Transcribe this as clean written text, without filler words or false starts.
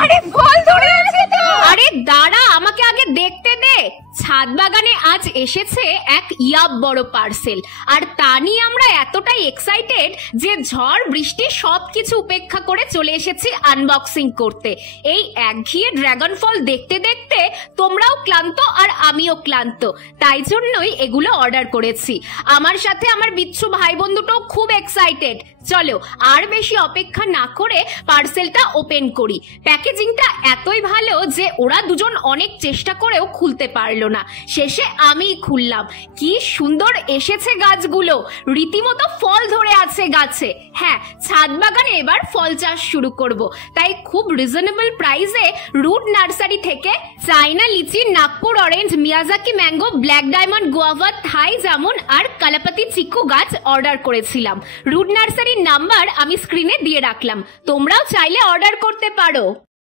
আরে ফল ধরে আছে তো। আরে দাঁড়া, আমাকে আগে দেখতে দে। ছাদ বাগানে আজ এসেছে এক ইয়াব বড় পার্সেল, আর তা নিয়ে আমরা এতটাই এক্সাইটেড যে ঝড় বৃষ্টি সবকিছু উপেক্ষা করে চলে এসেছি আনবক্সিং করতে। এই একঘিয়ে ড্রাগন ফল দেখতে দেখতে তোমরাও ক্লান্ত আর আমিও ক্লান্ত, তাই জন্যই এগুলো অর্ডার করেছি। আমার সাথে আমার বিচ্ছু ভাই বন্ধুটাও খুব এক্সাইটেড। চলো আর বেশি অপেক্ষা না করে পার্সেলটা ওপেন করি। প্যাকেজিংটা এতই ভালো যে ওরা দুজন অনেক চেষ্টা করেও খুলতে পারলো না, শেষে আমিই খুললাম। কি সুন্দর এসেছে গাছগুলো, রীতিমতো ফল ধরে আছে গাছে। হ্যাঁ, ছাদ বাগানে এবার ফল চাষ শুরু করব, তাই খুব রিজনেবল প্রাইসে রুট নার্সারি থেকে China litchi, Nagpur orange, Miyazaki mango, black diamond guava, Thai jamun আর কালাপাতি চিকু গাছ অর্ডার করেছিলাম। রুট নার্সারির নাম্বার আমি স্ক্রিনে দিয়ে রাখলাম, তোমরাও চাইলে অর্ডার করতে পারো।